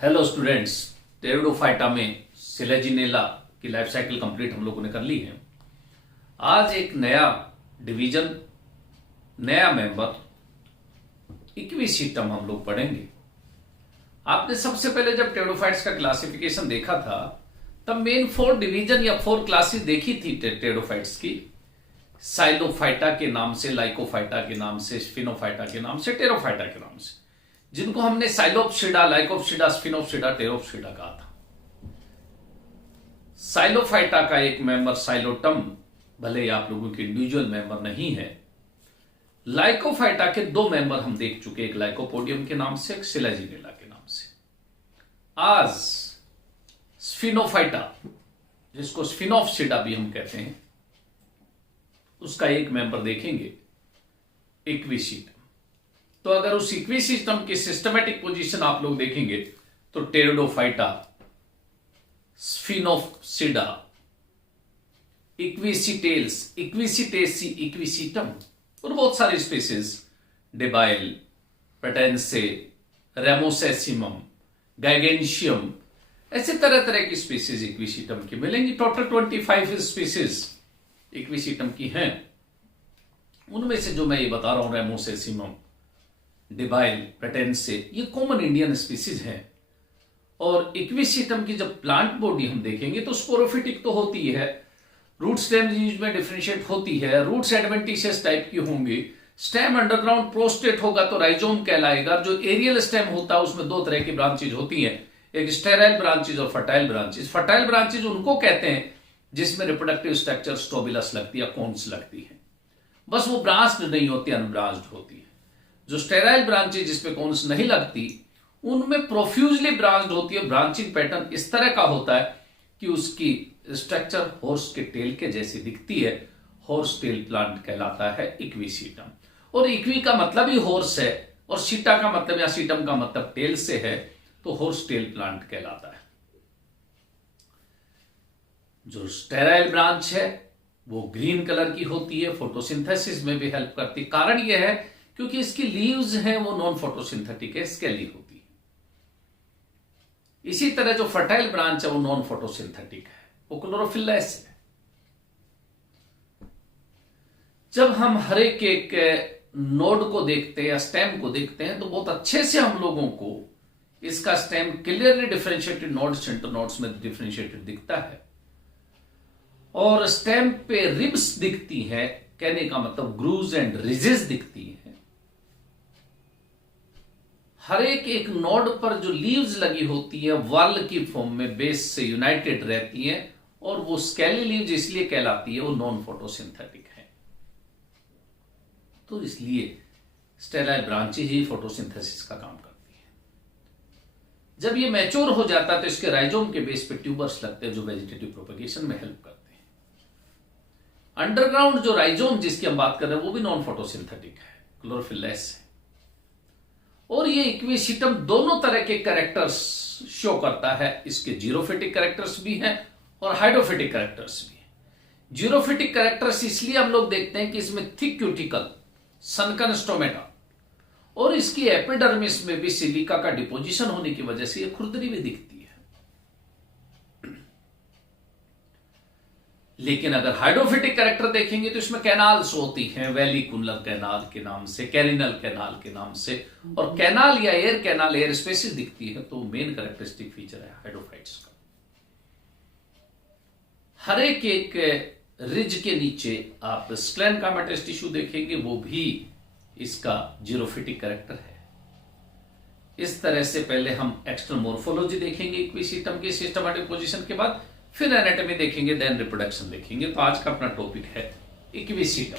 Hello students, pteridophyta में Selaginella की life cycle complete हम लोगों ने कर ली है। आज एक नया डिवीजन, नया मेंबर इक्विसिटम हम लोग पढ़ेंगे। आपने सबसे पहले जब टेरिडोफाइट्स का क्लासिफिकेशन देखा था तब मेन 4 डिवीजन या 4 क्लासेस देखी थी टेरिडोफाइट्स की। साइलोफाइटा के नाम से, लाइकोफाइटा के नाम से, स्फिनोफाइटा के नाम से, टेरोफाइटा के नाम से, जिनको हमने साइलोप्सिडा, लाइकोप्सिडा, स्फिनोप्सिडा, टेरोप्सिडा कहा था। साइलोफाइटा का एक मेंबर साइलोटम, भले ही आप लोगों के इंडिविजुअल मेंबर नहीं है। लाइकोफाइटा के 2 मेंबर हम देख चुके, एक लाइकोपोडियम के नाम से, एक सिलेजिनेला के नाम से। आज स्फिनोफाइटा, जिसको स्फिनोप्सिडा भी हम कहते हैं, उसका एक मेंबर देखेंगे, इक्विसिटम। तो अगर उस इक्विसिस्टम की सिस्टमैटिक पोजीशन आप लोग देखेंगे तो टेरिडोफाइटा, स्फिनोप्सिडा, इक्विसिटेल्स, इक्विसिटेसी, इक्विसिटम और बहुत सारे स्पीसीज, डेबाइल, पेटेंसे, रेमोसेसिमम, गैगेंशियम, ऐसे तरह तरह की स्पीसीज इक्विसिटम की मिलेंगी। टोटल 25 स्पीसीज इक्विसिटम की हैं। उनमें से जो मैं ये बता रहा हूं, रेमोसेसिमम, डिबाइल, पेटेंसे, ये कॉमन इंडियन स्पीसीज हैं। और इक्विसिटम की जब प्लांट बॉडी हम देखेंगे तो स्पोरोफिटिक तो होती है, रूट स्टेम लीव्स में डिफरेंशिएट होती है, रूट्स एडवेंटिशियस टाइप की होंगी, स्टेम अंडरग्राउंड प्रोस्टेट होगा तो राइजोम कहलाएगा। जो एरियल स्टेम होता है उसमें 2 तरह की ब्रांचेज होती हैं, एक स्टेराइल ब्रांचेज और फर्टाइल ब्रांचेज। फर्टाइल ब्रांचेज उनको कहते हैं जिसमें रिप्रोडक्टिव स्ट्रक्चर स्टोबिलस लगती है, कोन्स लगती है, बस वो ब्रांच्ड नहीं होती, अनब्रांच्ड होती है। जो स्टेराइल ब्रांचेज जिसपे कोन्स नहीं लगती, उनमें प्रोफ्यूजली ब्रांच्ड होती है। ब्रांचिंग पैटर्न इस तरह का होता है कि उसकी स्ट्रक्चर हॉर्स के टेल के जैसी दिखती है। हॉर्स टेल प्लांट कहलाता है इक्विसिटम। और इक्वी का मतलब ही हॉर्स है और सीटा का मतलब या सीटम का मतलब टेल से है, तो हॉर्स टेल प्लांट कहलाता है। जो स्टेराइल ब्रांच है वो ग्रीन कलर की होती है, फोटोसिंथेसिस में भी हेल्प करती है। कारण यह है क्योंकि इसकी लीव्स हैं वो नॉन फोटोसिंथेटिक है, स्केली होती है। इसी तरह जो फर्टाइल ब्रांच है वो नॉन फोटोसिंथेटिक है, वो क्लोरोफिललेस है। जब हम हर एक नोड को देखते हैं या स्टेम को देखते हैं तो बहुत अच्छे से हम लोगों को इसका stem clearly differentiated nodes, internodes में डिफरेंशिएटेड दिखता है। और स्टेम पे रिब्स दिखती हैं, कहने का मतलब ग्रूव्स एंड रिजेस दिखती हैं। हर एक नोड पर जो लीव्स लगी होती है वॉल की फॉर्म में बेस से यूनाइटेड रहती हैं, और वो स्केली लीव्स इसलिए कहलाती है, वो नॉन फोटोसिंथेटिक है। तो इसलिए स्टेराइल ब्रांचेज ही फोटोसिंथेसिस का काम करती है। जब ये मैच्योर हो जाता है तो इसके राइजोम के बेस पे ट्यूबर्स लगते हैं जो वेजिटेटिव प्रोपगेशन में हेल्प करते हैं। अंडरग्राउंड जो राइजोम जिसकी हम बात कर रहे हैं वो भी नॉन फोटोसिंथेटिक है, क्लोरोफिललेस है। और ये इक्विसिटम दोनों तरह के कैरेक्टर्स शो करता है। इसके जीरोफिटिक कैरेक्टर्स भी हैं और हाइड्रोफिटिक कैरेक्टर्स भी हैं। जीरोफिटिक कैरेक्टर्स इसलिए हम लोग देखते हैं कि इसमें थिक क्यूटिकल, सनकन स्टोमेटा और इसकी एपिडर्मिस में भी सिलिका का डिपोजिशन होने की वजह से ये खुरदरी भी दिखती है। लेकिन अगर हाइड्रोफिटिक कैरेक्टर देखेंगे तो इसमें कैनाल्स होती हैं, वेलिकुलर कैनाल के नाम से, कैरिनल कैनाल के नाम से, और कैनाल या एयर कैनाल, एयर स्पेसिस दिखती है। तो मेन कैरेक्टरिस्टिक फीचर है हाइड्रोफाइट्स का। हर एक रिज के नीचे आप स्क्लेनकामेटस टिश्यू देखेंगे, वो भी इसका जीरोफिटिक कैरेक्टर है। इस तरह से पहले हम एक्सटर्नल मोर्फोलॉजी देखेंगे इक्विसिटम की सिस्टमैटिक पोजीशन के बाद, फिर एनाटॉमी देखेंगे, देन रिप्रोडक्शन देखेंगे। तो आज का अपना टॉपिक है इक्विसिटम।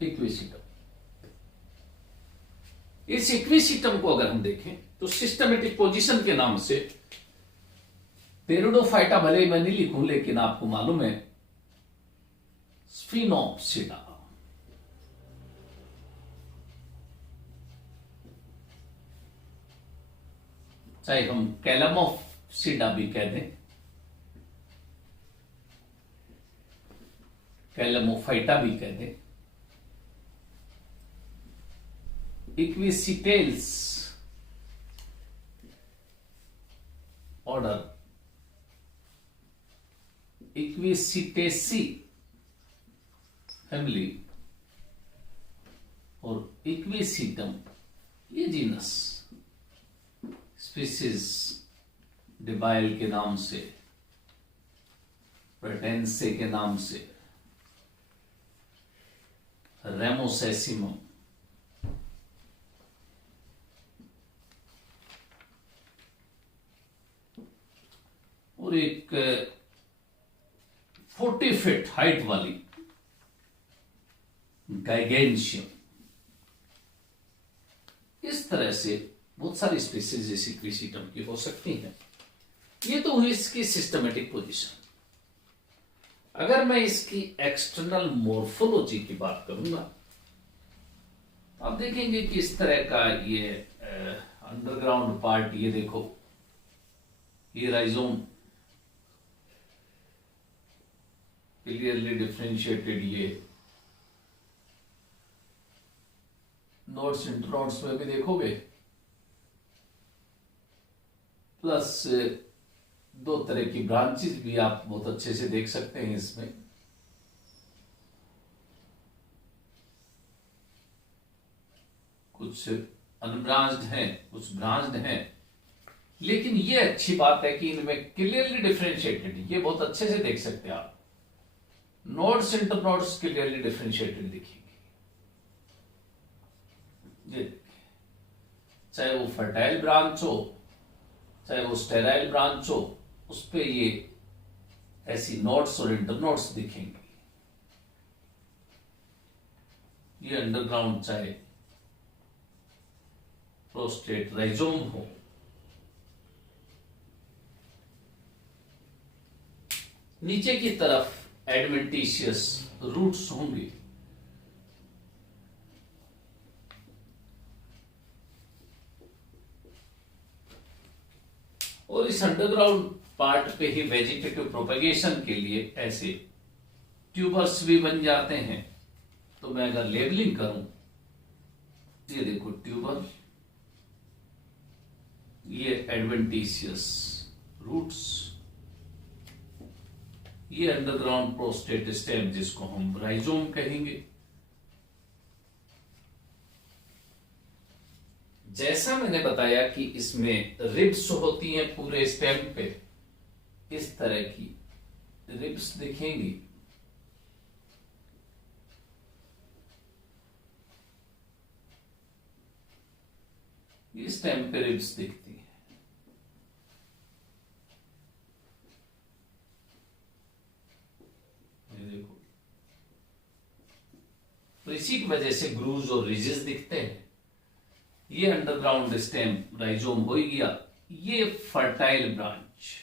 इक्विसिटम, इस इक्विसिटम को अगर हम देखें तो सिस्टमैटिक पोजीशन के नाम से टेरिडोफाइटा, भले ही मैं नहीं लिखूं लेकिन आपको मालूम है, स्फिनोप्सिडा, चाहे हम कैलमोप्सिडा भी कह दें, कैलमोफाइटा भी कह दें, इक्विसिटेल्स ऑर्डर इक्विसिटेसी फैमिली और इक्विसिटम ये जीनस स्पीसीज डिबाइल के नाम से, प्रेटेंसे के नाम से, रेमोसेसिमम, और एक 40 फीट हाइट वाली गाइगेंशियम। इस तरह से बहुत सारी स्पीसीज इस इक्विसिटम की हो सकती हैं। ये तो हुई इसकी सिस्टमेटिक पोजीशन। अगर मैं इसकी एक्सटर्नल मोर्फोलॉजी की बात करूंगा, आप देखेंगे कि इस तरह का ये अंडरग्राउंड पार्ट, ये देखो, ये राइजोम क्लियरली डिफरेंशिएटेड, ये नोड्स इंटरनोड्स में भी देखोगे, प्लस दो तरह की ब्रांचेस भी आप बहुत अच्छे से देख सकते हैं इसमें। कुछ अनब्रांच्ड हैं, कुछ ब्रांच्ड हैं, लेकिन ये अच्छी बात है कि इनमें क्लियरली डिफरेंशिएटेड, ये बहुत अच्छे से देख सकते हैं आप। नोड्स इंटरनोड्स क्लियरली डिफरेंशिएटेड दिखेंगे। ये चाहे वो फर्टाइल ब्रांच हो, चाहे वो स्टेराइल ब्रांच हो, उस पे ये ऐसी नोड्स और इंटरनोड्स दिखेंगे। ये अंडरग्राउंड चाहे प्रोस्टेट राइजोम हो, नीचे की तरफ एडवेंटिशियस रूट्स होंगे। और इस अंडरग्राउंड पार्ट पे ही वेजिटेटिव प्रोपेगेशन के लिए ऐसे ट्यूबर्स भी बन जाते हैं। तो मैं अगर लेबलिंग करूं, ये देखो ट्यूबर, ये एडवेंटिशियस रूट्स, ये अंडरग्राउंड प्रोस्टेट स्टेम जिसको हम राइजोम कहेंगे। जैसा मैंने बताया कि इसमें रिब्स होती हैं पूरे स्टेम पे, इस तरह की रिब्स दिखेंगी। ये स्टेम पे रिब्स दिखती हैं। ये देखो, तो इसी की वजह से ग्रूव्स और रिजेस दिखते हैं। ये अंडरग्राउंड स्टेम राइजोम हो ही गया। ये फर्टाइल ब्रांच,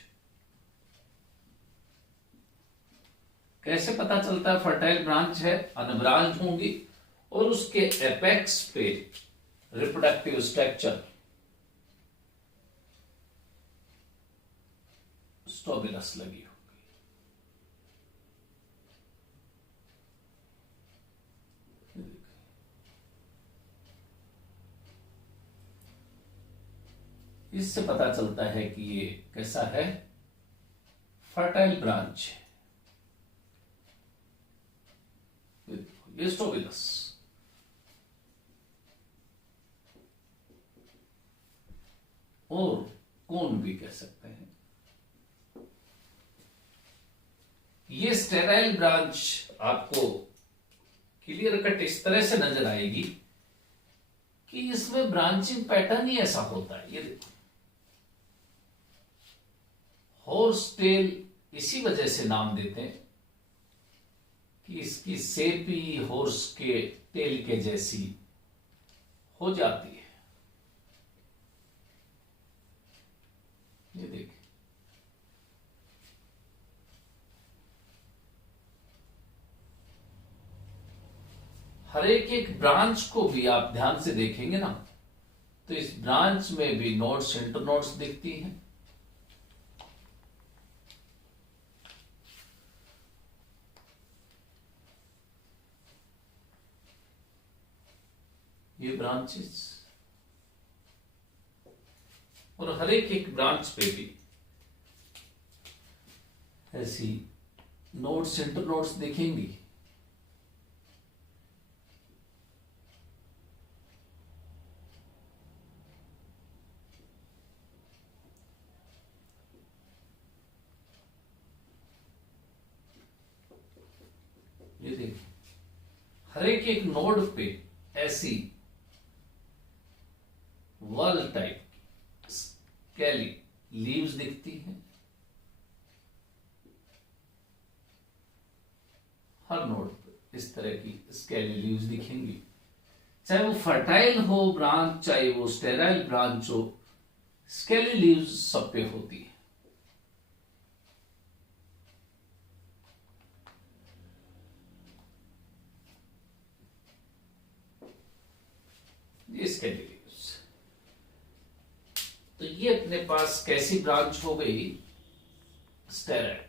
कैसे पता चलता है फर्टाइल ब्रांच है? अनब्रांच होंगी और उसके एपेक्स पे रिप्रोडक्टिव स्ट्रक्चर स्टोबिलस लगी होगी। इससे पता चलता है कि ये कैसा है, फर्टाइल ब्रांच है। ये स्टोबिलस। और कोन भी कह सकते हैं। ये स्टेराइल ब्रांच आपको क्लियर कट इस तरह से नजर आएगी कि इसमें ब्रांचिंग पैटर्न ही ऐसा होता है। ये देखो, हॉर्स टेल इसी वजह से नाम देते हैं कि इसकी शेप ही हॉर्स के टेल के जैसी हो जाती है। ये देखिए, हर एक ब्रांच को भी आप ध्यान से देखेंगे ना, तो इस ब्रांच में भी नोड्स इंटरनोड्स दिखती हैं। ये ब्रांचेस, और हर एक ब्रांच पे भी ऐसी नोड्स, इंटर नोड्स दिखेंगी। ये देखिए, हर एक नोड पे ऐसी वॉल टाइप स्केली लीव्स दिखती हैं। हर नोड पे इस तरह की स्केली लीव्स दिखेंगी, चाहे वो फर्टाइल हो ब्रांच, चाहे वो स्टेराइल ब्रांच हो, स्केली लीव्स सब पे होती है। ये स्केली लीव्स, तो ये अपने पास कैसी ब्रांच हो गई? Sterile,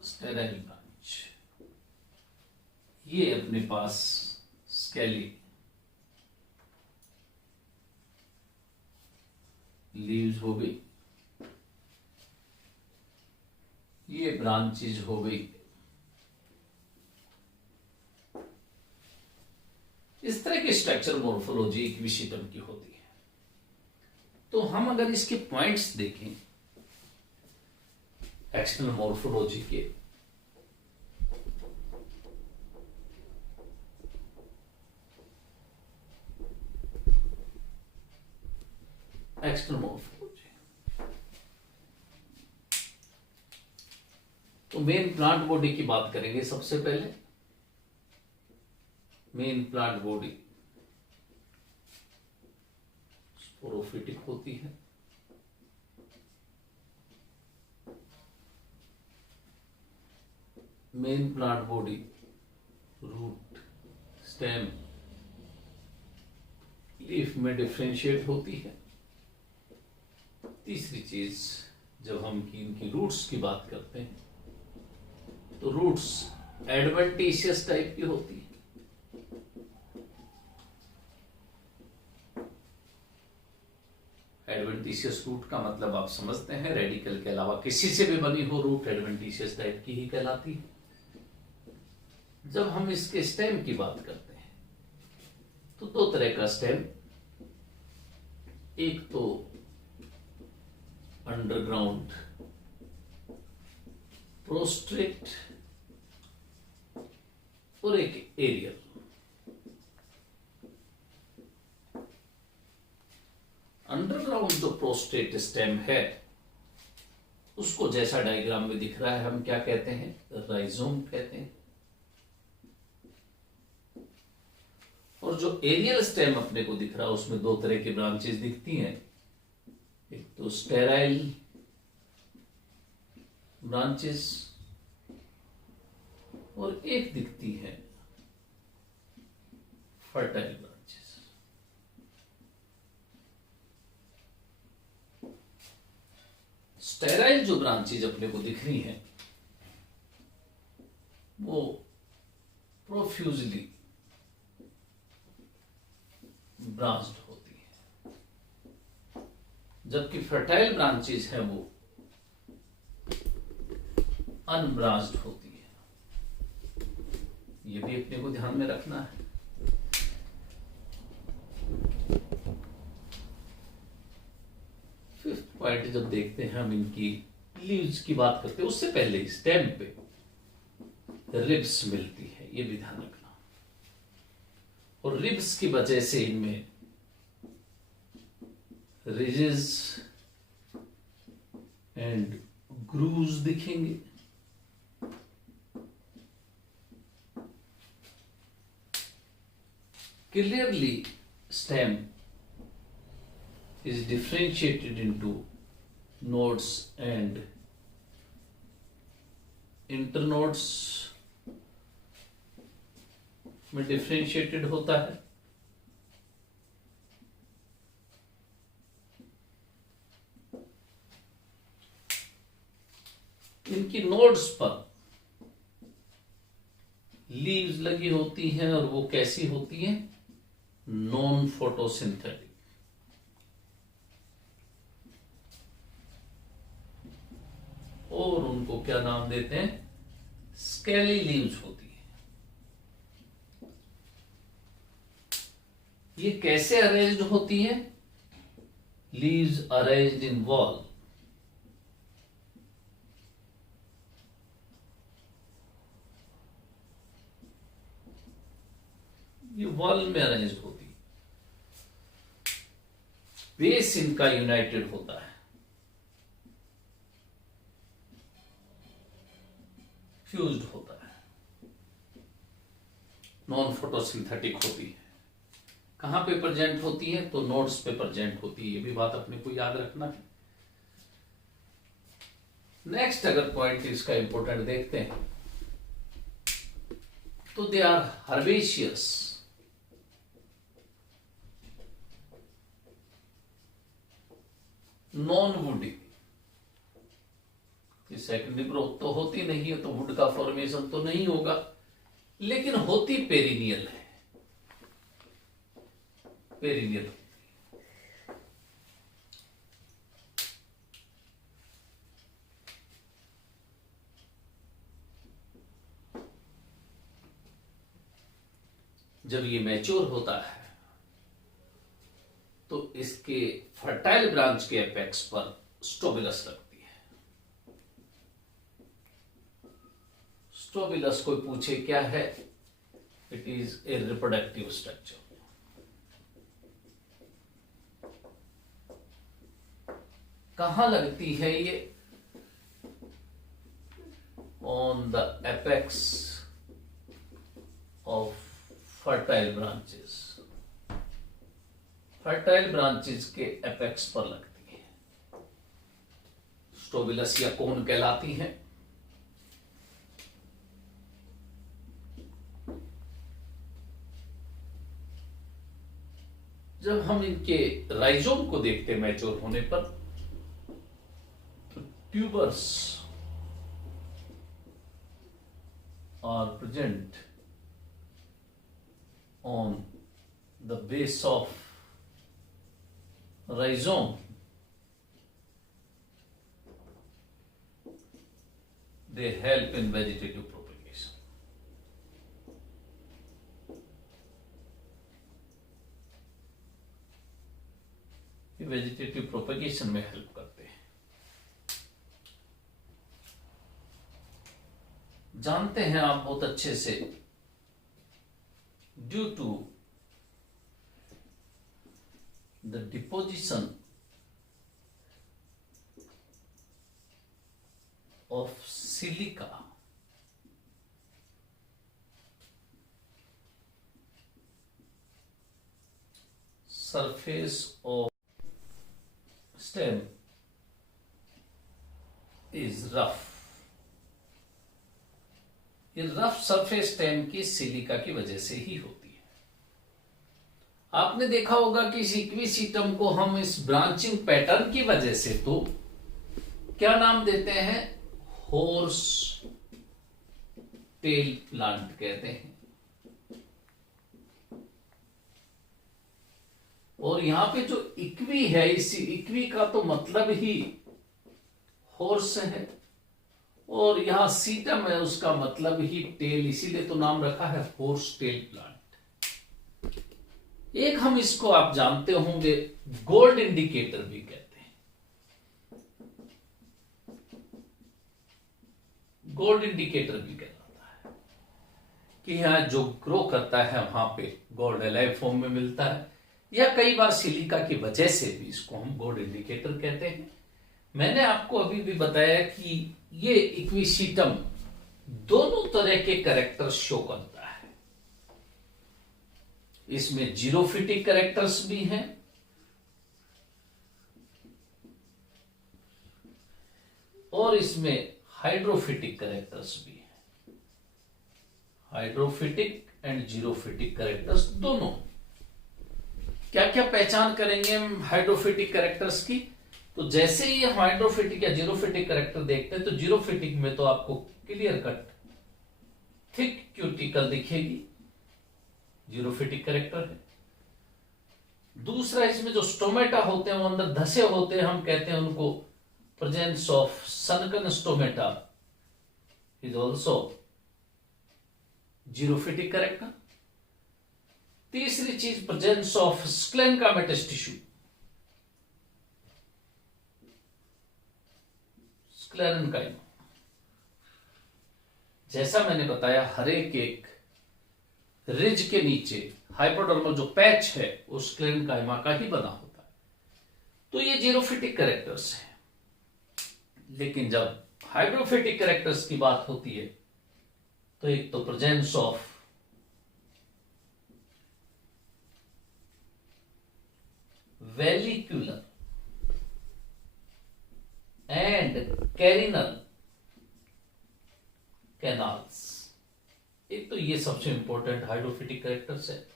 sterile branch. ये अपने पास स्केली लीव्स हो गई, ये ब्रांचेज हो गई। इस तरह की स्ट्रक्चर मोर्फोलॉजी इक्विसिटम की होती है। तो हम अगर इसके पॉइंट्स देखें एक्सटर्नल मोर्फोलॉजी के, एक्सटर्नल मोर्फोलॉजी, तो मेन प्लांट बॉडी की बात करेंगे सबसे पहले। मेन प्लांट बॉडी स्पोरोफिटिक होती है। Main plant body root, stem, leaf में डिफरेंशिएट होती है। तीसरी चीज, जब हम इनकी रूट्स की बात करते हैं तो रूट्स एडवेंटिशियस टाइप की होती है। एडवेंटिशियस रूट का मतलब आप समझते हैं, रेडिकल के अलावा किसी से भी बनी हो रूट एडवेंटिशियस टाइप की ही कहलाती है। जब हम इसके स्टेम की बात करते हैं तो दो तरह का स्टेम, एक तो अंडरग्राउंड प्रोस्ट्रेट और एक एरियल। अंडरग्राउंड जो प्रोस्ट्रेट स्टेम है उसको जैसा डायग्राम में दिख रहा है हम क्या कहते हैं? राइजोम कहते हैं। और जो एरियल स्टेम अपने को दिख रहा है उसमें दो तरह की ब्रांचेस दिखती हैं, एक तो स्टेराइल ब्रांचेस और एक दिखती है फर्टाइल ब्रांचेस। स्टेराइल जो ब्रांचेज अपने को दिख रही हैं वो प्रोफ्यूजली ब्रांच्ड होती है, जबकि फर्टाइल ब्रांचेज है वो अनब्रांच्ड होती है। ये भी अपने को ध्यान में रखना है। फिफ्थ पॉइंट जब देखते हैं हम इनकी लीव्स की बात करते हैं, उससे पहले स्टेम पे रिब्स मिलती है, ये भी ध्यान रखना। और रिब्स की वजह से इनमें रिजेस एंड ग्रूव्स दिखेंगे। Clearly, stem is differentiated into nodes and internodes में डिफ्रेंशिएटेड होता है। इनकी नोड्स पर लीव्स लगी होती हैं और वो कैसी होती हैं? Non photosynthetic. और उनको क्या नाम देते हैं? स्केली लीव्स होती है। ये कैसे अरेंज्ड होती है? Leaves arranged in wall. ये वॉल में अरेंज होती है। बेस इनका यूनाइटेड होता है, फ्यूज्ड होता है, नॉन फोटोसिंथेटिक होती है। कहां पे प्रेजेंट होती है? तो नोड्स पे प्रेजेंट होती है। ये भी बात अपने को याद रखना है। नेक्स्ट अगर पॉइंट इसका इंपॉर्टेंट देखते हैं तो they are herbaceous. Non woody. Secondary growth तो होती नहीं है, तो वुड का फॉर्मेशन तो नहीं होगा, लेकिन होती पेरिनियल है। पेरिनियल। जब ये मैच्योर होता है तो इसके फर्टाइल ब्रांच के एपेक्स पर स्टोबिलस लगती है। स्टोबिलस कोई पूछे क्या है? It is a reproductive structure. कहां लगती है ये? On the apex of fertile branches. Fertile branches के एपेक्स पर लगती है। स्टोबिलस या कोन कहलाती है। जब हम इनके राइजोम को देखते हैं मैच्योर होने पर, तो tubers are present on the base of rhizome. They help in vegetative propagation. ये वेजिटेटिव प्रोपेगेशन में हेल्प करते हैं। जानते हैं आप बहुत अच्छे से, due to the deposition of silica surface of stem is rough। ये रफ सरफेस स्टेम की सिलिका की वजह से ही होती है। आपने देखा होगा कि इस इक्विसिटम को हम इस ब्रांचिंग पैटर्न की वजह से तो क्या नाम देते हैं? हॉर्स टेल प्लांट कहते हैं। और यहां पे जो इक्वी है, इस इक्वी का तो मतलब ही हॉर्स है, और यहां सीटम है, उसका मतलब ही टेल, इसीलिए तो नाम रखा है हॉर्स टेल प्लांट। एक हम इसको आप जानते होंगे गोल्ड इंडिकेटर भी कहते हैं। गोल्ड इंडिकेटर भी कहलाता है कि यहां जो ग्रो करता है वहां पे गोल्ड एलाइव फॉर्म में मिलता है, या कई बार सिलिका की वजह से भी इसको हम गोल्ड इंडिकेटर कहते हैं। मैंने आपको अभी भी बताया कि ये इक्विसिटम दोनों तरह के कैरेक्टर शो करता है। इसमें जीरोफिटिक कैरेक्टर्स भी हैं और इसमें हाइड्रोफिटिक कैरेक्टर्स भी हैं। हाइड्रोफिटिक एंड जीरोफिटिक कैरेक्टर्स दोनों। क्या क्या पहचान करेंगे हम हाइड्रोफिटिक कैरेक्टर्स की? तो जैसे ही हम हाइड्रोफिटिक या जीरोफिटिक कैरेक्टर देखते हैं, तो जीरोफिटिक में तो आपको क्लियर कट थिक क्यूटिकल दिखेगी, जीरोफिटिक कैरेक्टर है। दूसरा, इसमें जो स्टोमेटा होते हैं वो अंदर धसे होते हैं, हम कहते हैं उनको presence of सनकन stomata is also xerophytic character. तीसरी चीज, प्रेजेंस ऑफ स्क्लेनकामेटस टिश्यू, स्क्लेरेन्काइमा। जैसा मैंने बताया, हर एक रिज के नीचे हाइपोडर्मल जो पैच है वो स्क्लेरेन्काइमा का ही बना होता है। तो ये जीरोफिटिक कैरेक्टर्स हैं। लेकिन जब हाइड्रोफिटिक कैरेक्टर्स की बात होती है तो एक तो प्रेजेंस ऑफ वेलिक्यूलर एंड कैरिनल कैनाल्स, एक तो ये सबसे इंपॉर्टेंट हाइड्रोफिटिक कैरेक्टर्स है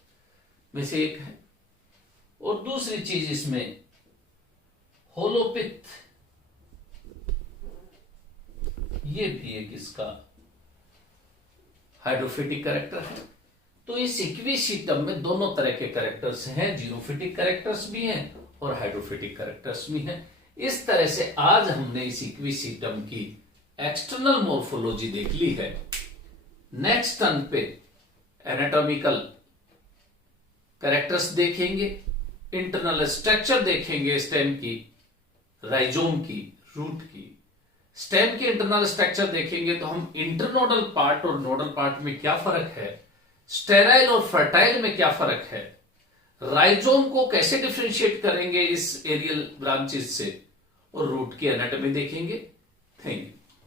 में से एक है। और दूसरी चीज इसमें होलोपिथ, ये भी एक इसका हाइड्रोफिटिक कैरेक्टर है। तो इस इक्विसिटम में दोनों तरह के कैरेक्टर्स हैं, जीरोफिटिक कैरेक्टर्स भी हैं और हाइड्रोफिटिक कैरेक्टर्स भी हैं। इस तरह से आज हमने इस इक्विसिटम की एक्सटर्नल मोर्फोलॉजी देख ली है। नेक्स्ट टर्न पे एनाटॉमिकल कैरेक्टर्स देखेंगे, इंटरनल स्ट्रक्चर देखेंगे स्टेम की, राइजोम की, रूट की। स्टेम के इंटरनल स्ट्रक्चर देखेंगे तो हम इंटरनोडल पार्ट और नोडल पार्ट में क्या फर्क है, स्टेराइल और फर्टाइल में क्या फर्क है, राइजोम को कैसे डिफरेंशिएट करेंगे इस एरियल ब्रांचेस से, और रूट की एनाटॉमी देखेंगे। Thank you.